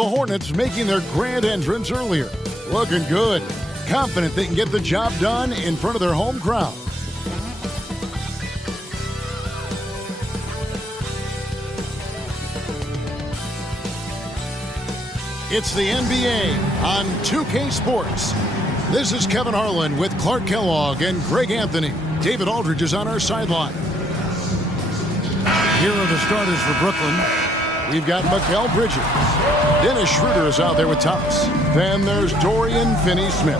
The Hornets making their grand entrance earlier. Looking good. Confident they can get the job done in front of their home crowd. It's the NBA on 2K Sports. This is Kevin Harlan with Clark Kellogg and Greg Anthony. David Aldridge is on our sideline. Here are the starters for Brooklyn. We've got Mikal Bridges. Dennis Schroeder is out there with Thomas. Then there's Dorian Finney-Smith.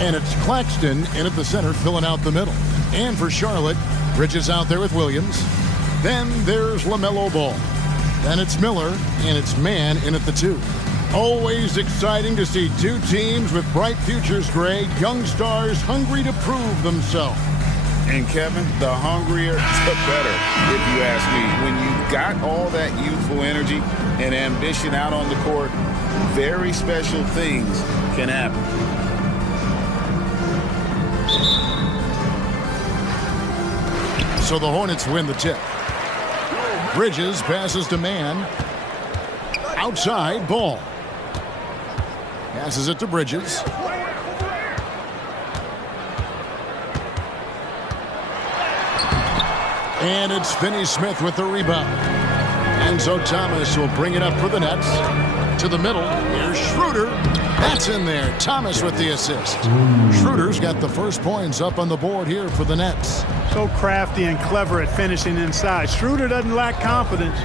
And it's Claxton in at the center filling out the middle. And for Charlotte, Bridges out there with Williams. Then there's LaMelo Ball. Then it's Miller, and it's Mann in at the 2. Always exciting to see two teams with bright futures, Greg. Young stars hungry to prove themselves. And Kevin, the hungrier, the better, if you ask me. When you've got all that youthful energy and ambition out on the court, very special things can happen. So the Hornets win the tip. Bridges passes to Mann. Outside, Ball. Passes it to Bridges. And it's Finney-Smith with the rebound. And so Thomas will bring it up for the Nets. To the middle, here's Schroeder. That's in there. Thomas with the assist. Schroeder's got the first points up on the board here for the Nets. So crafty and clever at finishing inside. Schroeder doesn't lack confidence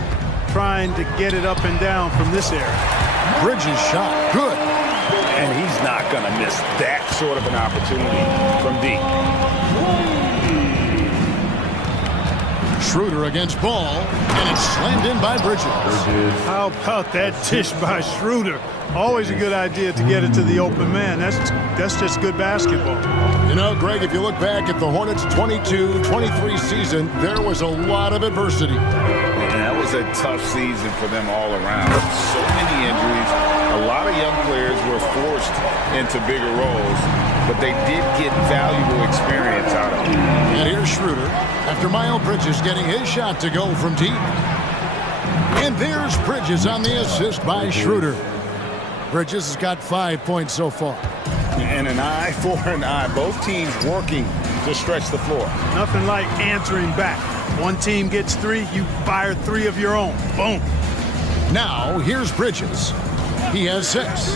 trying to get it up and down from this area. Bridges shot. Good. And he's not going to miss that sort of an opportunity from deep. Schroeder against Ball, and it's slammed in by Bridges. How about that dish by Schroeder? Always a good idea to get it to the open man. That's just good basketball. You know, Greg, if you look back at the Hornets' 22-23 season, there was a lot of adversity. And that was a tough season for them all around. So many injuries. A lot of young players were forced into bigger roles, but they did get valuable experience out of it. And here's Schroeder after Miles Bridges getting his shot to go from deep. And there's Bridges on the assist by Schroeder. Bridges has got 5 points so far. And an eye for an eye. Both teams working to stretch the floor. Nothing like answering back. One team gets 3, you fire 3 of your own. Boom. Now, here's Bridges. He has 6.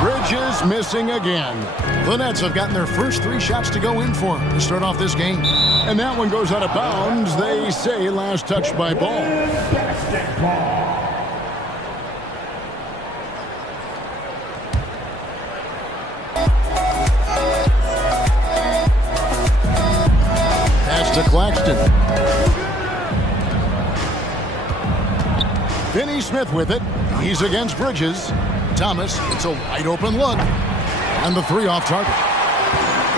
Bridges missing again. The Nets have gotten their first 3 shots to go in for him to start off this game. And that one goes out of bounds. They say last touch by Ball. Pass to Claxton. Finney-Smith with it. He's against Bridges. Thomas, it's a wide open look. And the 3 off target.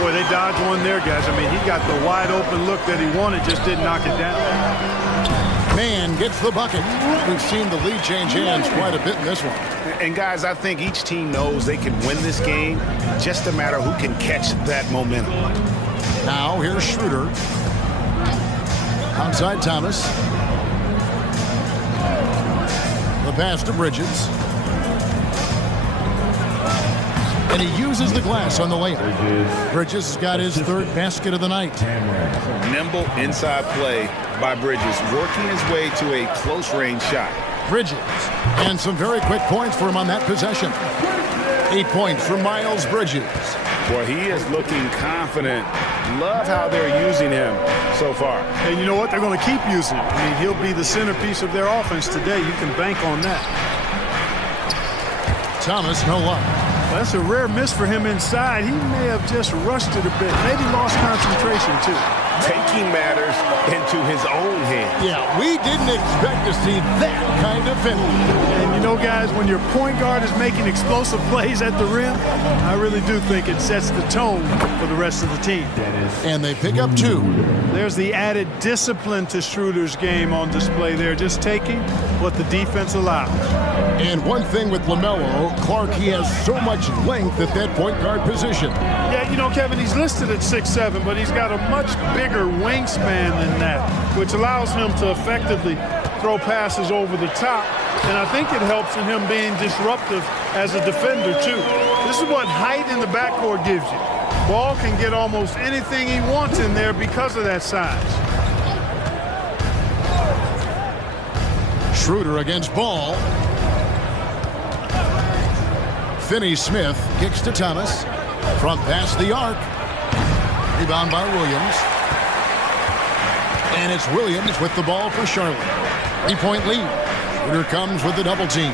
Boy, they dodged one there, guys. I mean, he got the wide open look that he wanted, just didn't knock it down. Mann gets the bucket. We've seen the lead change hands quite a bit in this one. And guys, I think each team knows they can win this game. Just a matter who can catch that momentum. Now here's Schroeder. Outside Thomas. The pass to Bridges. And he uses the glass on the layup. Bridges has got his 3rd basket of the night. Nimble inside play by Bridges, working his way to a close-range shot. Bridges. And some very quick points for him on that possession. 8 points for Miles Bridges. Boy, he is looking confident. Love how they're using him so far. And you know what? They're going to keep using him. I mean, he'll be the centerpiece of their offense today. You can bank on that. Thomas, no luck. That's a rare miss for him inside. He may have just rushed it a bit. Maybe lost concentration, too. Taking matters into his own hands. Yeah, we didn't expect to see that kind of finish. And you know, guys, when your point guard is making explosive plays at the rim, I really do think it sets the tone for the rest of the team. And they pick up 2. There's the added discipline to Schroeder's game on display there, just taking what the defense allows. And one thing with LaMelo, Clark, he has so much length at that point guard position. Yeah, you know, Kevin, he's listed at 6'7", but he's got a much bigger wingspan than that, which allows him to effectively throw passes over the top And I think it helps in him being disruptive as a defender, too. This is what height in the backcourt gives you. Ball can get almost anything he wants in there because of that size. Schroeder against Ball. Finney-Smith kicks to Thomas. From past the arc. Rebound by Williams. And it's Williams with the ball for Charlotte. 3-point lead. Schroeder comes with the double team.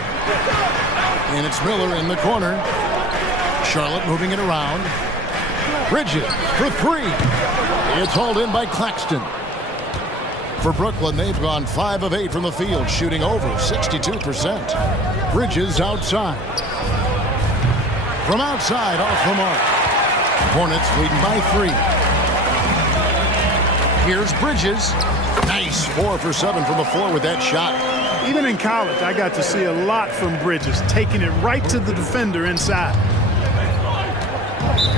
And it's Miller in the corner. Charlotte moving it around. Bridges for three. It's hauled in by Claxton. For Brooklyn, they've gone 5 of 8 from the field, shooting over 62%. Bridges outside. From outside, off the mark. Hornets leading by 3. Here's Bridges. Nice 4 for 7 from the floor with that shot. Even in college, I got to see a lot from Bridges, taking it right to the defender inside.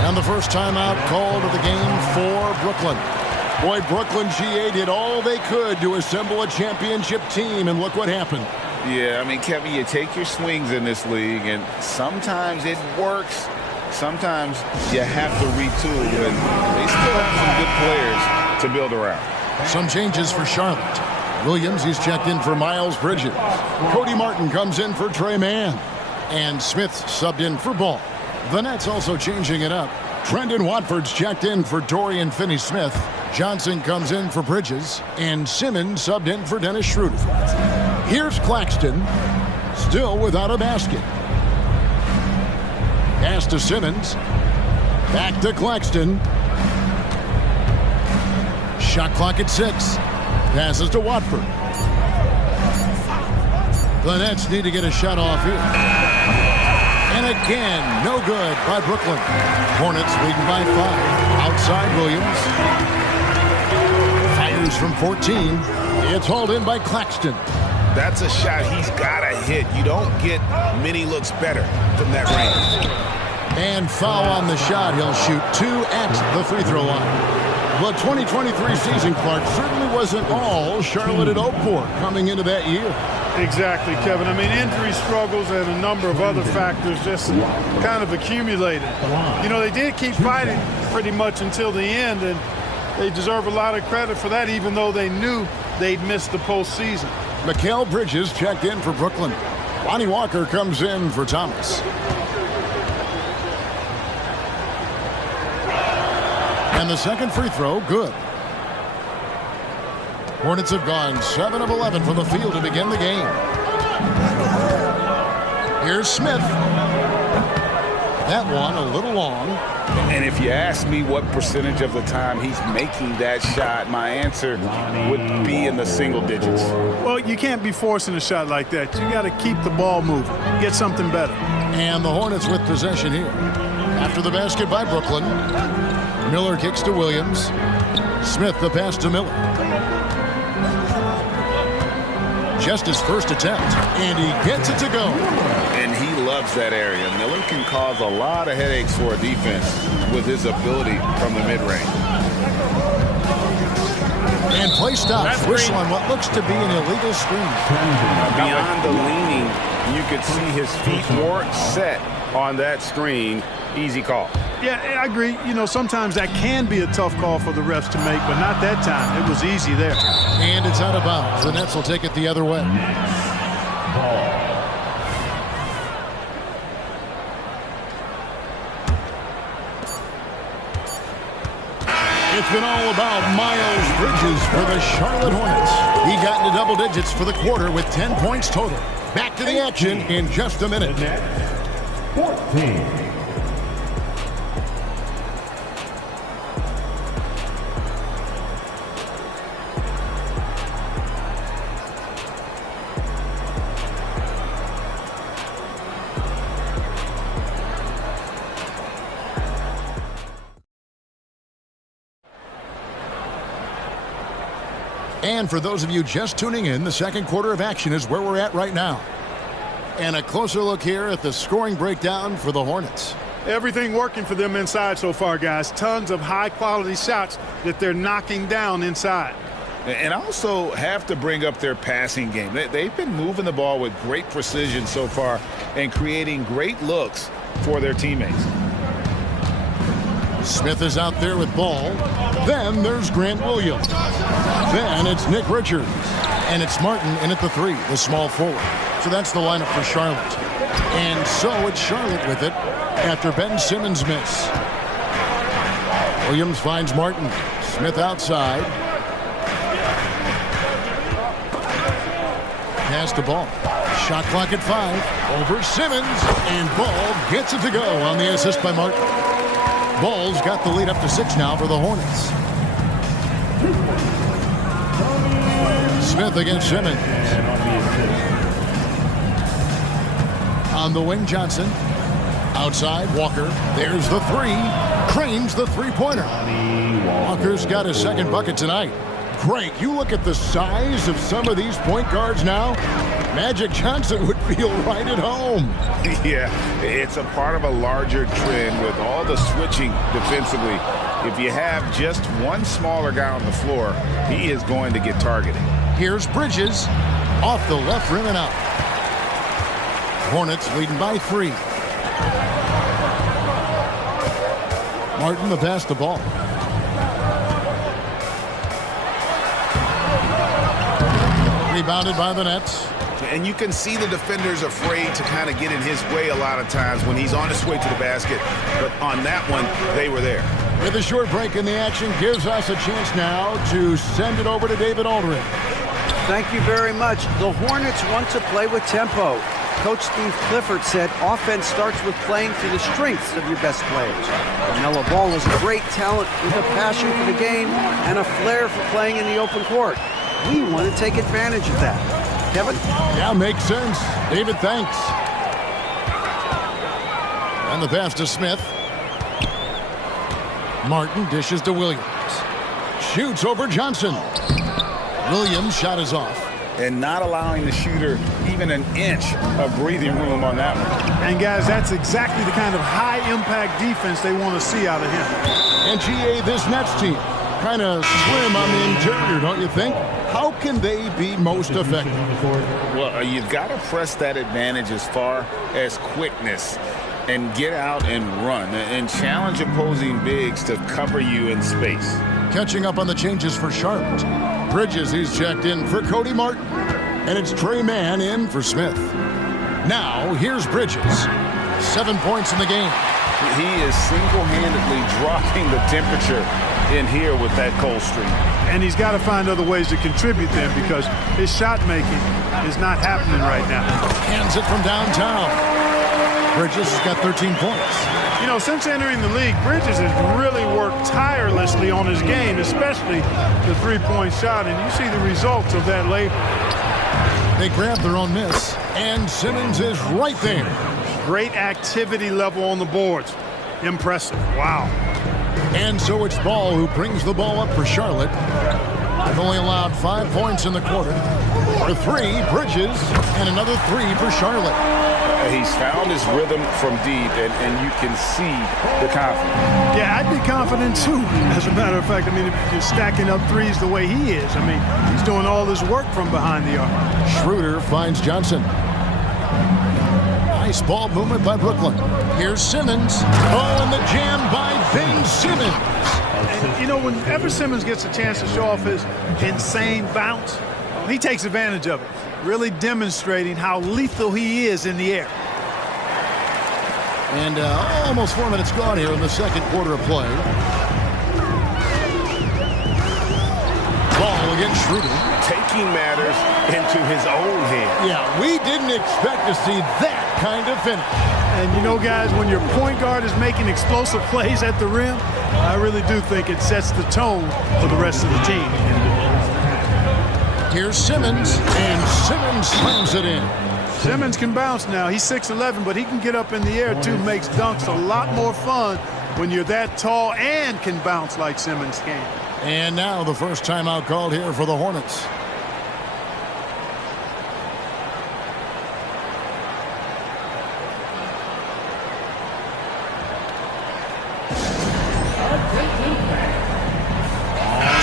And the first timeout called of the game for Brooklyn. Boy, Brooklyn GA did all they could to assemble a championship team, and look what happened. Yeah, I mean, Kevin, you take your swings in this league, and sometimes it works. Sometimes you have to retool, and they still have some good players to build around. Some changes for Charlotte. Williams, he's checked in for Miles Bridges. Cody Martin comes in for Trey Mann. And Smith subbed in for Ball. The Nets also changing it up. Trendon Watford's checked in for Dorian Finney-Smith. Johnson comes in for Bridges. And Simmons subbed in for Dennis Schroeder. Here's Claxton, still without a basket. Pass to Simmons. Back to Claxton. Shot clock at 6. Passes to Watford. The Nets need to get a shot off here. And again, no good by Brooklyn. Hornets leading by 5. Outside Williams. Fires from 14. It's hauled in by Claxton. That's a shot he's got to hit. You don't get many looks better from that range. And foul on the shot. He'll shoot 2 at the free throw line. The 2023 season, Clark, certainly wasn't all Charlotte had hoped for coming into that year. Exactly, Kevin. I mean, injury struggles and a number of other factors just kind of accumulated. You know, they did keep fighting pretty much until the end, and they deserve a lot of credit for that, even though they knew they'd missed the postseason. Mikal Bridges checked in for Brooklyn. Lonnie Walker comes in for Thomas. And the second free throw, good. Hornets have gone 7 of 11 from the field to begin the game. Here's Smith. That one a little long. And if you ask me what percentage of the time he's making that shot, my answer would be in the single digits. Well, you can't be forcing a shot like that. You got to keep the ball moving, get something better. And the Hornets with possession here. After the basket by Brooklyn. Miller kicks to Williams. Smith the pass to Miller. Just his first attempt, and he gets it to go. And he loves that area. Miller can cause a lot of headaches for a defense with his ability from the mid-range. And play stops. Whistle on what looks to be an illegal screen. Beyond the leaning, you could see his feet weren't set on that screen. Easy call. Yeah, I agree. You know, sometimes that can be a tough call for the refs to make, but not that time. It was easy there. And it's out of bounds. The Nets will take it the other way. It's been all about Miles Bridges for the Charlotte Hornets. He got into double digits for the quarter with 10 points total. Back to the action in just a minute. 14. And for those of you just tuning in, the second quarter of action is where we're at right now. And a closer look here at the scoring breakdown for the Hornets. Everything working for them inside so far, guys. Tons of high-quality shots that they're knocking down inside. And also have to bring up their passing game. They've been moving the ball with great precision so far and creating great looks for their teammates. Smith is out there with ball. Then there's Grant Williams. Then it's Nick Richards. And it's Martin in at the 3, the small forward. So that's the lineup for Charlotte. And so it's Charlotte with it after Ben Simmons' miss. Williams finds Martin. Smith outside. Pass the ball. Shot clock at 5. Over Simmons. And Ball gets it to go on the assist by Martin. Ball's got the lead up to 6 now for the Hornets. Smith against Simmons. On the wing, Johnson. Outside, Walker. There's the 3. Cranes the three-pointer. Walker's got his second bucket tonight. Great. You look at the size of some of these point guards now. Magic Johnson would feel right at home. Yeah, it's a part of a larger trend with all the switching defensively. If you have just one smaller guy on the floor, he is going to get targeted. Here's Bridges. Off the left rim and out. Hornets leading by 3. Martin to pass the ball. Rebounded by the Nets. And you can see the defenders afraid to kind of get in his way a lot of times when he's on his way to the basket. But on that one, they were there. With a short break in the action, gives us a chance now to send it over to David Aldridge. Thank you very much. The Hornets want to play with tempo. Coach Steve Clifford said offense starts with playing to the strengths of your best players. LaMelo Ball is a great talent with a passion for the game and a flair for playing in the open court. We want to take advantage of that. Kevin? Yeah, makes sense. David, thanks. And the pass to Smith. Martin dishes to Williams. Shoots over Johnson. Williams' shot is off. And not allowing the shooter even an inch of breathing room on that one. And, guys, that's exactly the kind of high-impact defense they want to see out of him. And, GA, this Nets team, kind of slim on the interior, don't you think? How can they be most effective? Well, you've got to press that advantage as far as quickness and get out and run and challenge opposing bigs to cover you in space. Catching up on the changes for Charlotte. Bridges, he's checked in for Cody Martin. And it's Trey Mann in for Smith. Now, here's Bridges. 7 points in the game. He is single-handedly dropping the temperature in here with that cold streak. And he's got to find other ways to contribute then because his shot making is not happening right now. Hands it from downtown. Bridges has got 13 points. You know, since entering the league, Bridges has really worked tirelessly on his game, especially the three-point shot, and you see the results of that labor. They grab their own miss, and Simmons is right there. Great activity level on the boards. Impressive. Wow. And so it's Ball who brings the ball up for Charlotte. They've only allowed 5 points in the quarter. For 3, Bridges, and another 3 for Charlotte. He's found his rhythm from deep, and you can see the confidence. Yeah, I'd be confident too. As a matter of fact, I mean, if you're stacking up threes the way he is, I mean, he's doing all this work from behind the arc. Schroeder finds Johnson. Nice ball movement by Brooklyn. Here's Simmons. Oh, and the jam by Ben Simmons. And, you know, whenever Simmons gets a chance to show off his insane bounce, he takes advantage of it, really demonstrating how lethal he is in the air. And almost 4 minutes gone here in the second quarter of play. Ball against Schroeder. Taking matters into his own hands. Yeah, we didn't expect to see that kind of finish. And you know, guys, when your point guard is making explosive plays at the rim, I really do think it sets the tone for the rest of the team. Here's Simmons, and Simmons slams it in. Simmons can bounce now. He's 6'11", but he can get up in the air too. Makes dunks a lot more fun when you're that tall and can bounce like Simmons can. And now the first timeout called here for the Hornets.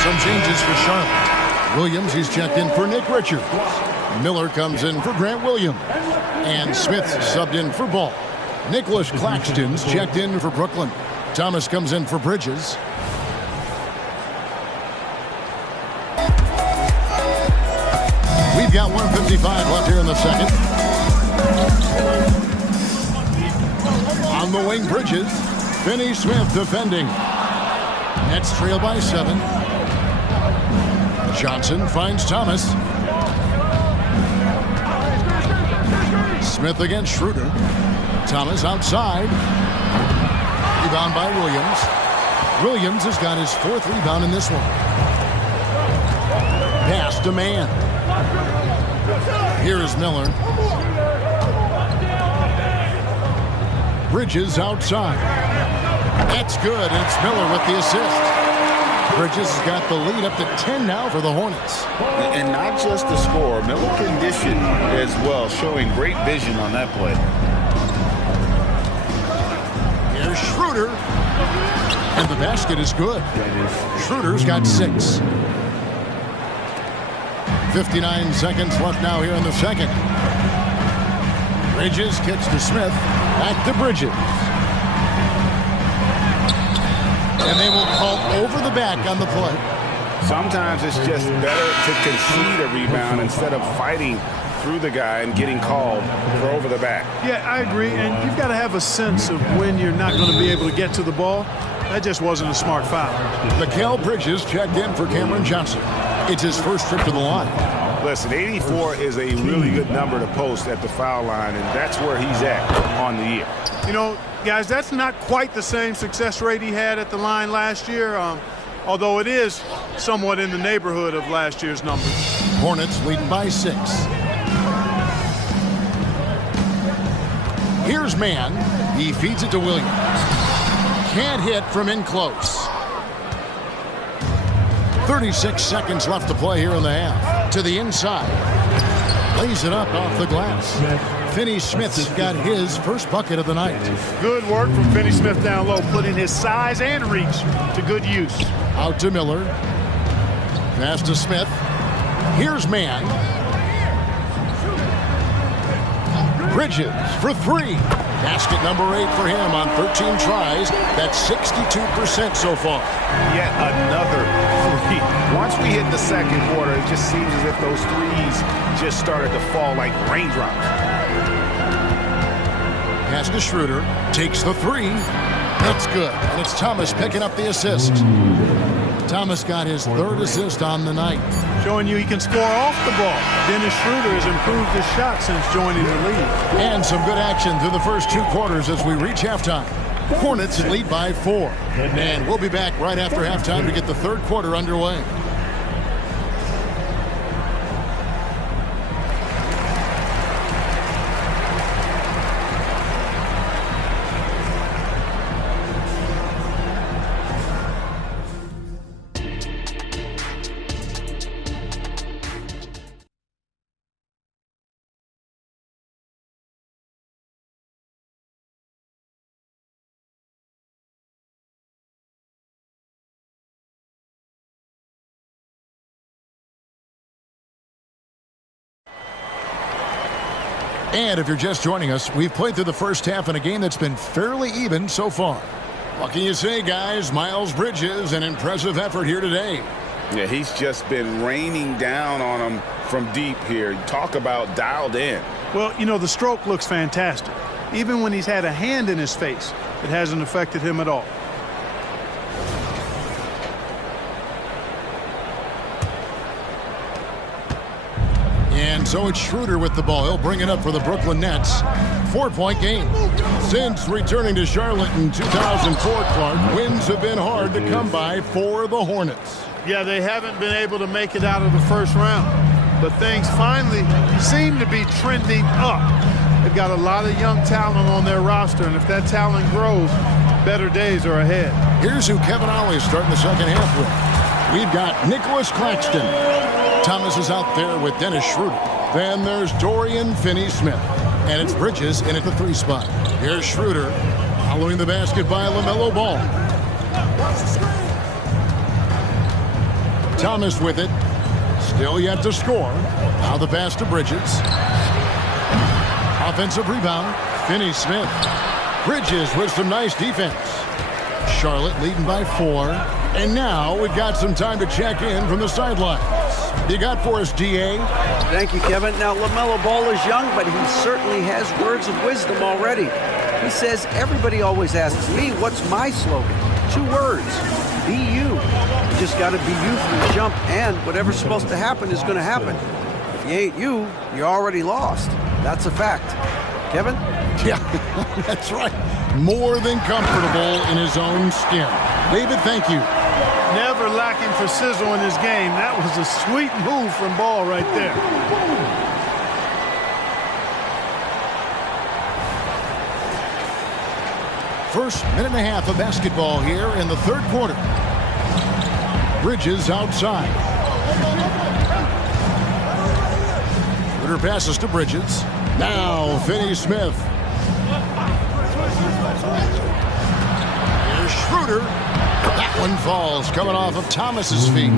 Some changes for Charlotte. Williams, he's checked in for Nick Richards. Miller comes in for Grant Williams. And Smith's subbed in for Ball. Nicholas Claxton's checked in for Brooklyn. Thomas comes in for Bridges. We've got 1:55 left here in the second. On the wing, Bridges. Finney Smith defending. Nets trail by 7. Johnson finds Thomas. Smith against Schroeder. Thomas outside. Rebound by Williams. Williams has got his 4th rebound in this one. Pass to man. Here is Miller. Bridges outside. That's good. It's Miller with the assist. Bridges has got the lead up to 10 now for the Hornets. And not just the score. Miller can dish it as well, showing great vision on that play. Here's Schroeder. And the basket is good. Schroeder's got 6. 59 seconds left now here in the second. Bridges kicks to Smith. Back to Bridges. And they will call over the back on the play. Sometimes it's just better to concede a rebound instead of fighting through the guy and getting called for over the back. Yeah, I agree. And you've got to have a sense of when you're not going to be able to get to the ball. That just wasn't a smart foul. Mikal Bridges checked in for Cameron Johnson. It's his first trip to the line. Listen, 84 is a really good number to post at the foul line, and that's where he's at on the year. You know, guys, that's not quite the same success rate he had at the line last year, although it is somewhat in the neighborhood of last year's numbers. Hornets leading by 6. Here's man. He feeds it to Williams. Can't hit from in close. 36 seconds left to play here in the half. To the inside. Lays it up off the glass. Finney Smith's got his first bucket of the night. Good work from Finney Smith down low, putting his size and reach to good use. Out to Miller. Pass to Smith. Here's man. Bridges for 3. Basket number 8 for him on 13 tries. That's 62% so far. Yet another 3. Once we hit the second quarter, it just seems as if those threes just started to fall like raindrops. Pass to Schroeder. Takes the 3. That's good. And it's Thomas picking up the assist. Thomas got his 3rd assist on the night. Showing you he can score off the ball. Dennis Schroeder has improved his shot since joining the league. And some good action through the first 2 quarters as we reach halftime. Hornets lead by 4. And we'll be back right after halftime to get the 3rd quarter underway. And if you're just joining us, we've played through the first half in a game that's been fairly even so far. What can you say, guys? Miles Bridges, an impressive effort here today. Yeah, he's just been raining down on him from deep here. Talk about dialed in. Well, you know, the stroke looks fantastic. Even when he's had a hand in his face, it hasn't affected him at all. And so it's Schroeder with the ball. He'll bring it up for the Brooklyn Nets. 4-point game. Since returning to Charlotte in 2004, Clark, wins have been hard to come by for the Hornets. Yeah, they haven't been able to make it out of the first round. But things finally seem to be trending up. They've got a lot of young talent on their roster, and if that talent grows, better days are ahead. Here's who Kevin Ollie is starting the second half with. We've got Nicholas Claxton. Thomas is out there with Dennis Schroeder. Then there's Dorian Finney-Smith. And it's Bridges in at the 3 spot. Here's Schroeder following the basket by LaMelo Ball. Thomas with it. Still yet to score. Now the pass to Bridges. Offensive rebound. Finney-Smith. Bridges with some nice defense. Charlotte leading by 4. And now we've got some time to check in from the sidelines. You got for us, DA? Thank you, Kevin. Now, LaMelo Ball is young, but he certainly has words of wisdom already. He says, everybody always asks me, what's my slogan? 2 words, be you. You just got to be you from the jump, and whatever's supposed to happen is going to happen. If you ain't you, you're already lost. That's a fact. Kevin? Yeah, that's right. More than comfortable in his own skin. David, thank you. Never lacking for sizzle in his game. That was a sweet move from Ball right there. First minute and a half of basketball here in the third quarter. Bridges outside. Schroeder passes to Bridges. Now Finney-Smith. Here's Schroeder. That one falls, coming off of Thomas's feet.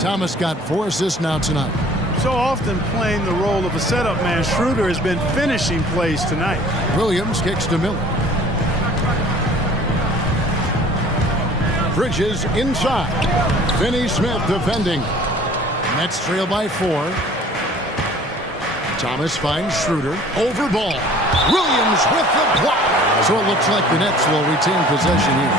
Thomas got 4 assists now tonight. So often playing the role of a setup man, Schroeder has been finishing plays tonight. Williams kicks to Miller. Bridges inside. Finney-Smith defending. Nets trail by 4. Thomas finds Schroeder. Over Ball. Williams with the block. So it looks like the Nets will retain possession here.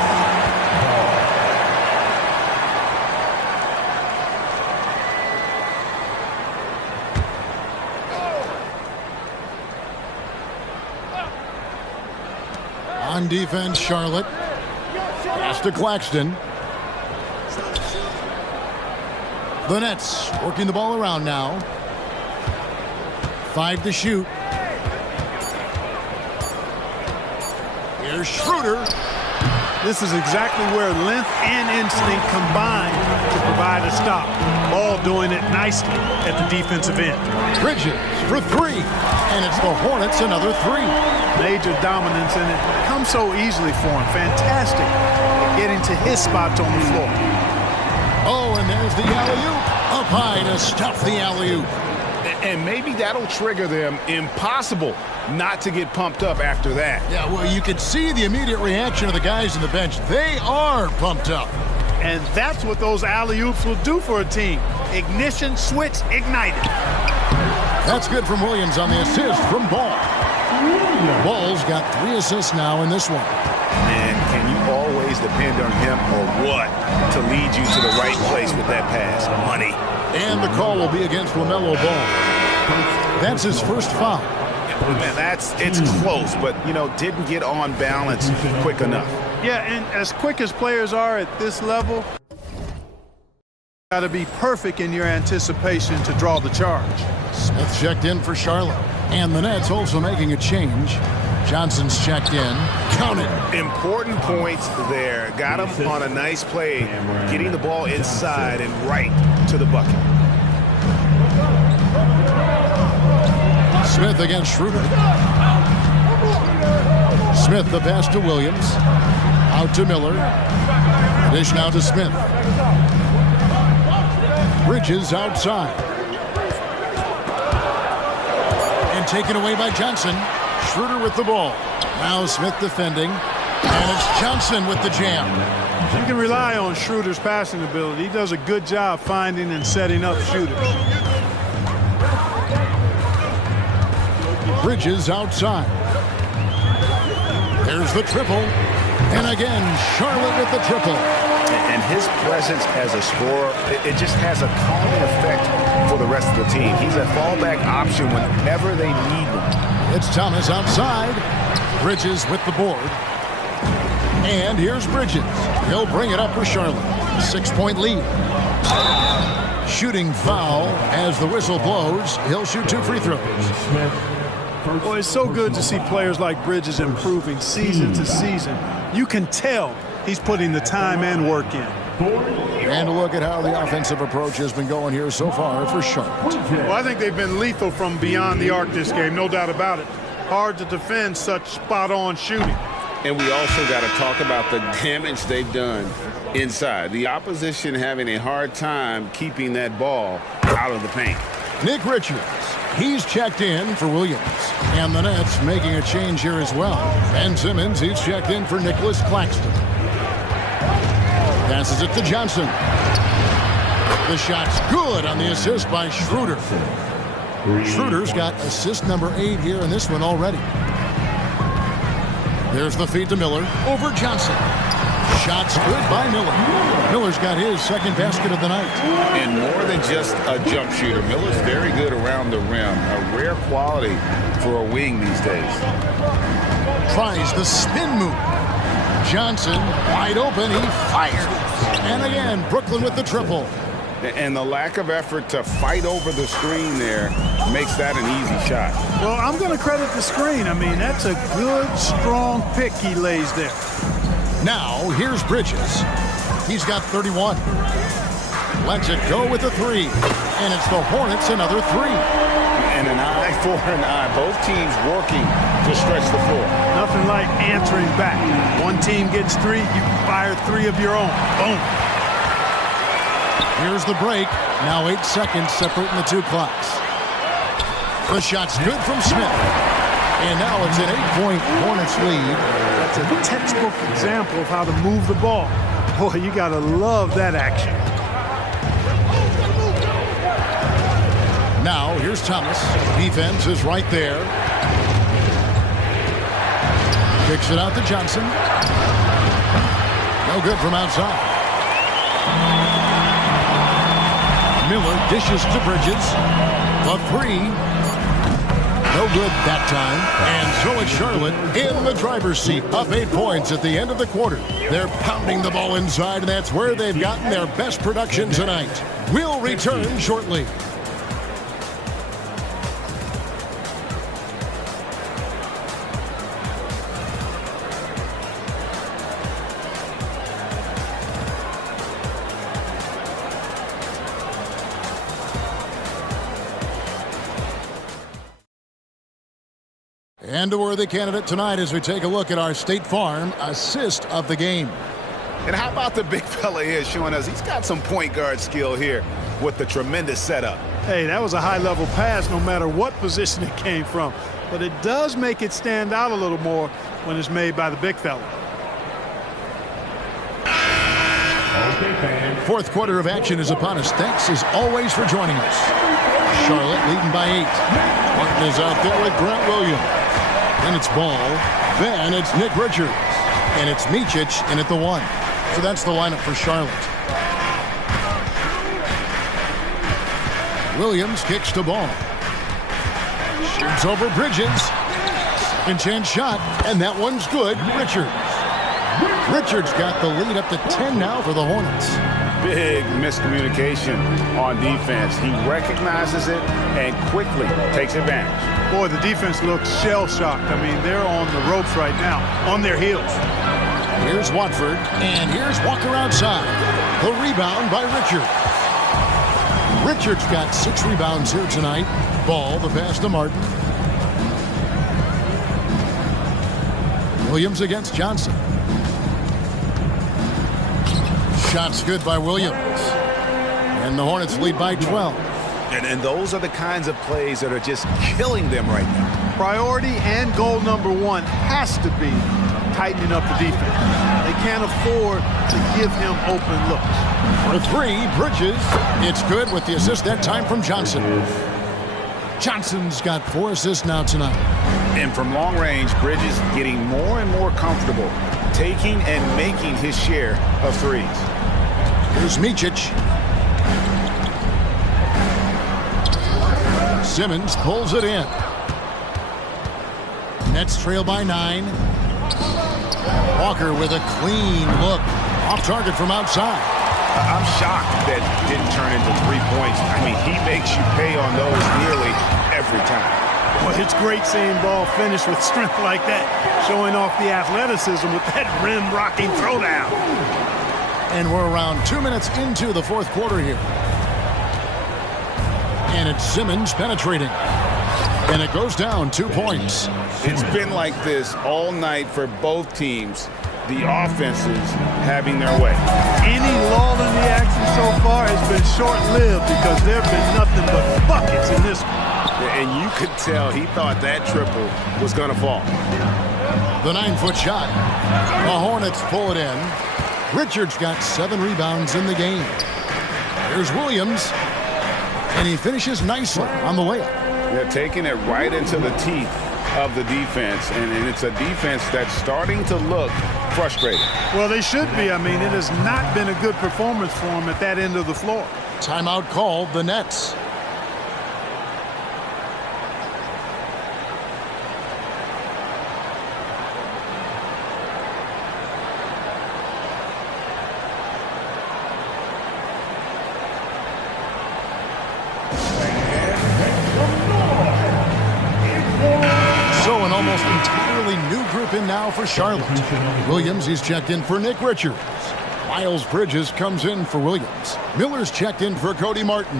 On defense, Charlotte. Pass to Claxton. The Nets working the ball around now. 5 to shoot. Here's Schroeder. This is exactly where length and instinct combine to provide a stop. Ball doing it nicely at the defensive end. Bridges for 3. And it's the Hornets another 3. Major dominance, and it comes so easily for him. Fantastic at getting to his spots on the floor. Oh, and there's the alley-oop. Up high to stuff the alley-oop. And maybe that'll trigger them. Impossible not to get pumped up after that. Yeah, well, you could see the immediate reaction of the guys on the bench. They are pumped up. And that's what those alley-oops will do for a team. Ignition, switch, ignited. That's good from Williams on the assist from Ball. Ball's got 3 assists now in this one. Man, can you always depend on him or what to lead you to the right place with that pass? Money. And the call will be against LaMelo Ball. That's his first foul. Man, it's close, but, you know, didn't get on balance quick enough. Yeah, and as quick as players are at this level, got to be perfect in your anticipation to draw the charge. Smith checked in for Charlotte. And the Nets also making a change. Johnson's checked in. Count it. Important points there. Got him on a nice play, getting the ball inside and right to the bucket. Smith against Schroeder. Smith the pass to Williams. Out to Miller. Dish now to Smith. Bridges outside. And taken away by Johnson. Schroeder with the ball. Now Smith defending. And it's Johnson with the jam. You can rely on Schroeder's passing ability. He does a good job finding and setting up shooters. Bridges outside. There's the triple. And again, Charlotte with the triple. And his presence as a scorer, it just has a calming effect for the rest of the team. He's a fallback option whenever they need one. It's Thomas outside. Bridges with the board. And here's Bridges. He'll bring it up for Charlotte. 6-point lead. Shooting foul as the whistle blows. He'll shoot 2 free throws. Boy, it's so good to see players like Bridges improving season to season. You can tell he's putting the time and work in. And a look at how the offensive approach has been going here so far for Charlotte. Well, I think they've been lethal from beyond the arc this game, no doubt about it. Hard to defend such spot-on shooting. And we also got to talk about the damage they've done inside. The opposition having a hard time keeping that ball out of the paint. Nick Richards, he's checked in for Williams. And the Nets making a change here as well. Ben Simmons, he's checked in for Nicholas Claxton. Passes it to Johnson. The shot's good on the assist by Schroeder. Schroeder's got assist number 8 here in this one already. There's the feed to Miller. Over Johnson. Shot's good by Miller. Miller's got his second basket of the night. And more than just a jump shooter, Miller's very good around the rim. A rare quality for a wing these days. Tries the spin move. Johnson wide open. He fires. And again, Brooklyn with the triple. And the lack of effort to fight over the screen there makes that an easy shot. Well, I'm going to credit the screen. I mean, that's a good, strong pick he lays there. Now, here's Bridges. He's got 31. Lets it go with the 3. And it's the Hornets another 3. And an eye for an eye. Both teams working to stretch the floor. Nothing like answering back. One team gets 3, you fire 3 of your own. Boom. Here's the break. Now 8 seconds separating the 2 clocks. The shot's good from Smith. And now it's an 8-point Hornets lead. That's a textbook example of how to move the ball. Boy, you got to love that action. Now here's Thomas. Defense is right there. Kicks it out to Johnson. No good from outside. Miller dishes to Bridges. A 3. No good that time. And so it's Charlotte in the driver's seat. Up 8 points at the end of the quarter. They're pounding the ball inside, and that's where they've gotten their best production tonight. We'll return shortly. And a worthy candidate tonight as we take a look at our State Farm assist of the game. And how about the big fella here showing us he's got some point guard skill here with the tremendous setup. Hey, that was a high-level pass no matter what position it came from. But it does make it stand out a little more when it's made by the big fella. Fourth quarter of action is upon us. Thanks as always for joining us. Charlotte leading by 8. Martin is out there with Grant Williams. Then it's Ball. Then it's Nick Richards. And it's Micic in at the 1. So that's the lineup for Charlotte. Williams kicks to Ball. Shoots over Bridges. Second chance shot. And that one's good. Richards. Richards got the lead up to 10 now for the Hornets. Big miscommunication on defense. He recognizes it and quickly takes advantage. Boy, the defense looks shell-shocked. I mean, they're on the ropes right now, on their heels. Here's Watford, and here's Walker outside. The rebound by Richards. Richards got 6 rebounds here tonight. Ball, the pass to Martin. Williams against Johnson. Shot's good by Williams. And the Hornets lead by 12. And those are the kinds of plays that are just killing them right now. Priority and goal number 1 has to be tightening up the defense. They can't afford to give him open looks. For 3, Bridges. It's good with the assist that time from Johnson. Johnson's got 4 assists now tonight. And from long range, Bridges getting more and more comfortable taking and making his share of threes. Here's Micic. Simmons pulls it in. Nets trail by 9. Walker with a clean look. Off target from outside. I'm shocked that didn't turn into 3 points. I mean, he makes you pay on those nearly every time. Well, it's great seeing ball finish with strength like that, showing off the athleticism with that rim-rocking throwdown. And we're around 2 minutes into the fourth quarter here. And it's Simmons penetrating. And it goes down 2 points. It's been like this all night for both teams. The offenses having their way. Any lull in the action so far has been short-lived because there have been nothing but buckets in this one. And you could tell he thought that triple was going to fall. The 9-foot shot. The Hornets pull it in. Richards got 7 rebounds in the game. Here's Williams. And he finishes nicely on the layup. They're taking it right into the teeth of the defense. And it's a defense that's starting to look frustrated. Well, they should be. I mean, it has not been a good performance for them at that end of the floor. Timeout called, the Nets. So an almost entirely new group in now for Charlotte. Williams, he's checked in for Nick Richards. Miles Bridges comes in for Williams. Miller's checked in for Cody Martin.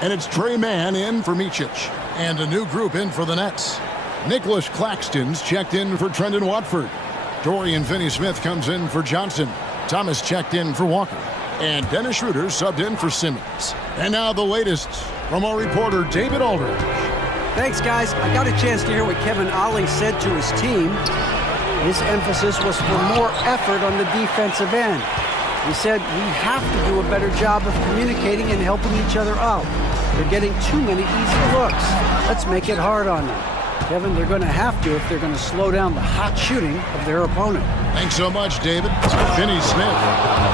And it's Trey Mann in for Micic. And a new group in for the Nets. Nicholas Claxton's checked in for Trendon Watford. Dorian Finney-Smith comes in for Johnson. Thomas checked in for Walker. And Dennis Schroeder subbed in for Simmons. And now the latest from our reporter David Aldridge. Thanks, guys. I got a chance to hear what Kevin Ollie said to his team. His emphasis was for more effort on the defensive end. He said, we have to do a better job of communicating and helping each other out. They're getting too many easy looks. Let's make it hard on them. Kevin, they're going to have to if they're going to slow down the hot shooting of their opponent. Thanks so much, David. Finney-Smith.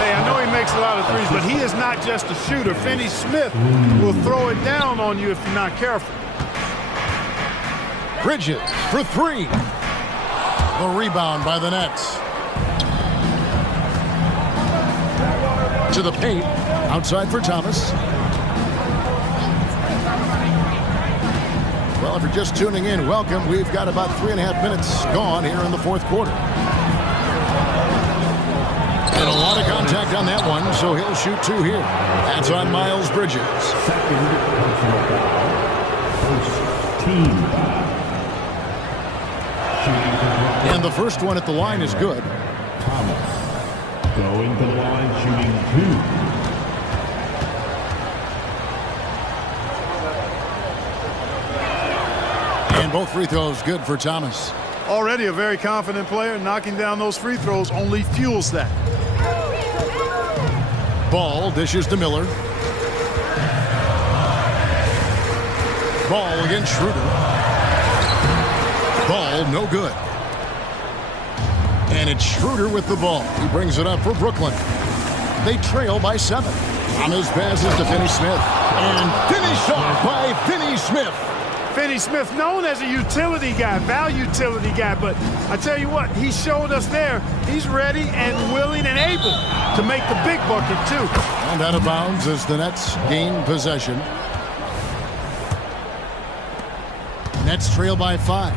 Hey, I know he makes a lot of threes, but he is not just a shooter. Finney-Smith will throw it down on you if you're not careful. Bridges for 3. The rebound by the Nets. To the paint. Outside for Thomas. Well, if you're just tuning in, welcome. We've got about 3.5 minutes gone here in the fourth quarter. And a lot of contact on that one, so he'll shoot 2 here. That's on Miles Bridges. Second personal foul. First team foul. And the first one at the line is good. Thomas going to the line, shooting 2. And both free throws good for Thomas. Already a very confident player. Knocking down those free throws only fuels that. Ball dishes to Miller. Ball against Schroeder. Ball no good. And it's Schroeder with the ball. He brings it up for Brooklyn. They trail by 7. Thomas passes to Finney-Smith. And finished off by Finney-Smith. Finney-Smith, known as a utility guy, value utility guy, but I tell you what, he showed us there. He's ready and willing and able to make the big bucket, too. And out of bounds as the Nets gain possession. Nets trail by 5.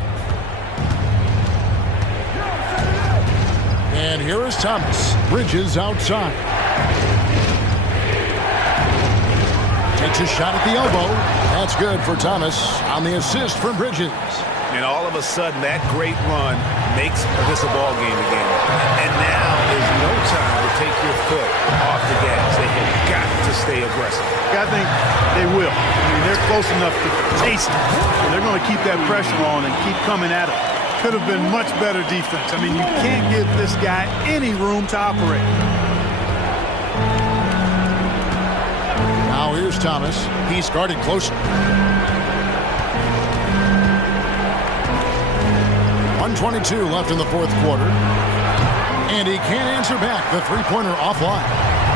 And here is Thomas. Bridges outside. Takes a shot at the elbow. That's good for Thomas on the assist from Bridges. And all of a sudden, that great run makes this a ball game again. And now is no time to take your foot off the gas. They have got to stay aggressive. I think they will. I mean, they're close enough to taste it. So they're going to keep that pressure on and keep coming at it. Could have been much better defense. I mean, you can't give this guy any room to operate. Now here's Thomas. He's guarded closely. 1:22 left in the fourth quarter. And he can't answer back. The three-pointer offline.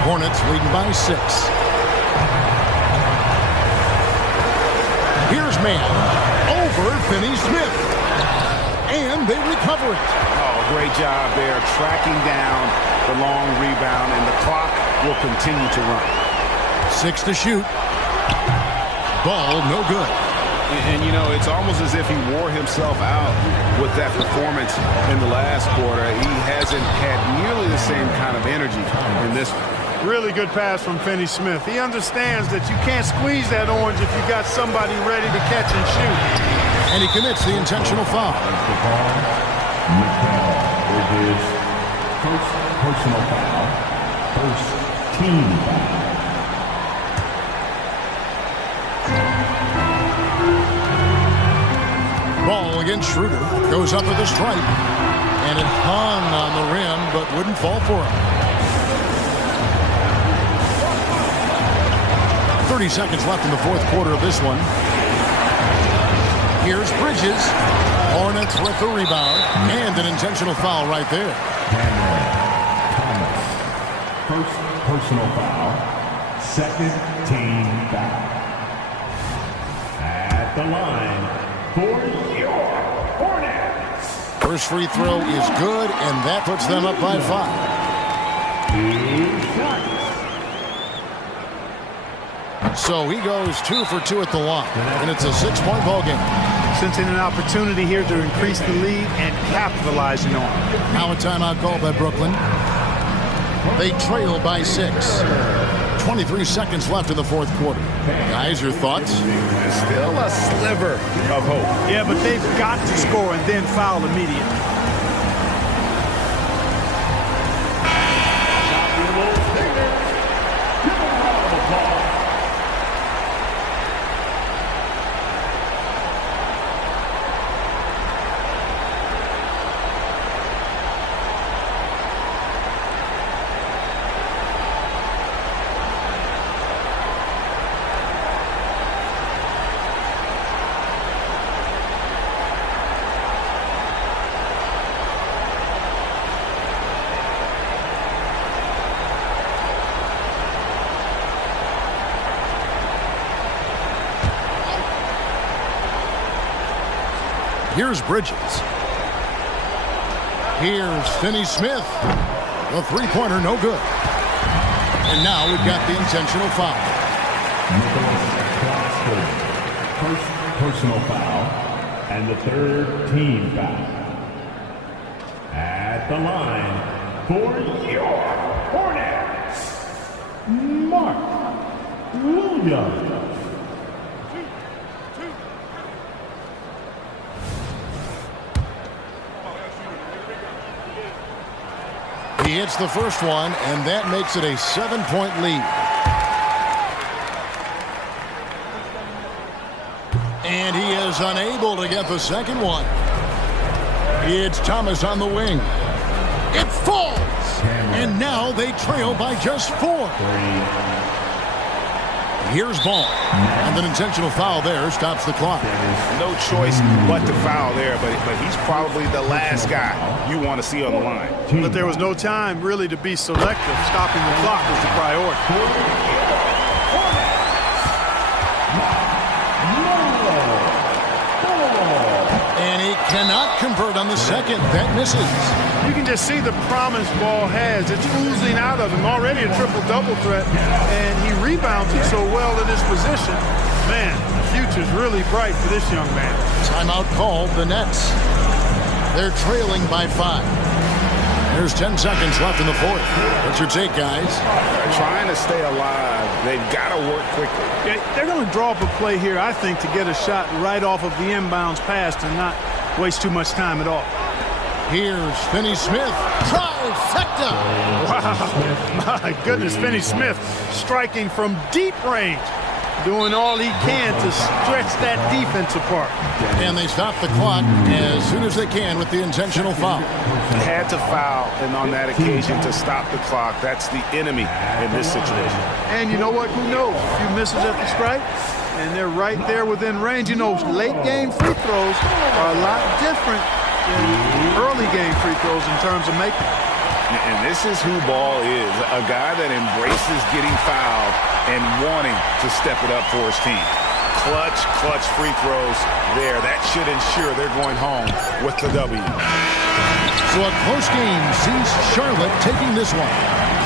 Hornets leading by 6. Here's Mann. Over Finney-Smith. And they recover it. Oh, great job there, tracking down the long rebound, and the clock will continue to run. 6 to shoot. Ball no good. And you know, it's almost as if he wore himself out with that performance in the last quarter. He hasn't had nearly the same kind of energy in this one. Really good pass from Finney-Smith. He understands that you can't squeeze that orange if you got somebody ready to catch and shoot. And he commits the intentional foul. First personal foul. First team foul. Ball against Schroeder. Goes up with a stripe. And it hung on the rim, but wouldn't fall for him. 30 seconds left in the fourth quarter of this one. Here's Bridges. Hornets with the rebound. And an intentional foul right there. Thomas. First personal foul. Second team foul. At the line for your Hornets. First free throw is good, and that puts them up by 5. 2 shots. So he goes 2 for 2 at the line, and it's a 6-point ball game. Sensing an opportunity here to increase the lead and capitalizing on it. Now a timeout called by Brooklyn. They trail by 6. 23 seconds left in the fourth quarter. Guys, your thoughts? Still a sliver of hope. Yeah, but they've got to score and then foul immediately. Here's Bridges. Here's Finney-Smith. The three-pointer, no good. And now we've got the intentional foul. First personal foul and the third team foul. At the line for your Hornets, Mark Williams. He hits the first one, and that makes it a 7-point lead. And he is unable to get the second one. It's Thomas on the wing. It falls! And now they trail by just 4. Here's Ball. And an intentional foul there stops the clock. No choice but to foul there, but he's probably the last guy you want to see on the line. But there was no time really to be selective. Stopping the clock was the priority. And he cannot convert on the second. That misses. You can just see the promise Ball has. It's oozing out of him. Already a triple-double threat, and he rebounds it so well in his position. Man, the future's really bright for this young man. Timeout called the Nets. They're trailing by 5. There's 10 seconds left in the fourth. What's your take, guys? They're trying to stay alive. They've got to work quickly. Yeah, they're going to draw up a play here, I think, to get a shot right off of the inbounds pass and not waste too much time at all. Here's Finney-Smith. Trifecta! Wow, my goodness, Finney-Smith striking from deep range, doing all he can to stretch that defense apart. And they stop the clock as soon as they can with the intentional foul. Had to foul, and on that occasion to stop the clock. That's the enemy in this situation. And you know what? Who knows? A few misses at the stripe, and they're right there within range. You know, late-game free throws are a lot different than early-game free throws in terms of making. And this is who Ball is, a guy that embraces getting fouled and wanting to step it up for his team. Clutch free throws there. That should ensure they're going home with the W. So a close game sees Charlotte taking this one.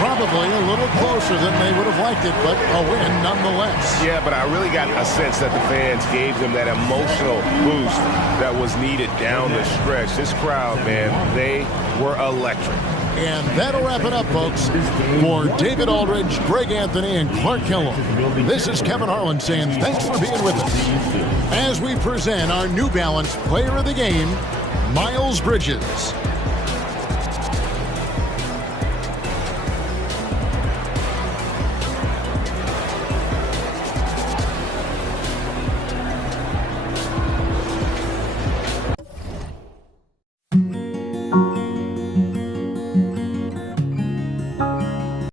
Probably a little closer than they would have liked it, but a win nonetheless. Yeah, but I really got a sense that the fans gave them that emotional boost that was needed down the stretch. This crowd, man, they were electric. And that'll wrap it up, folks. For David Aldridge, Greg Anthony, and Clark Kellogg, this is Kevin Harlan saying thanks for being with us as we present our New Balance Player of the Game, Miles Bridges.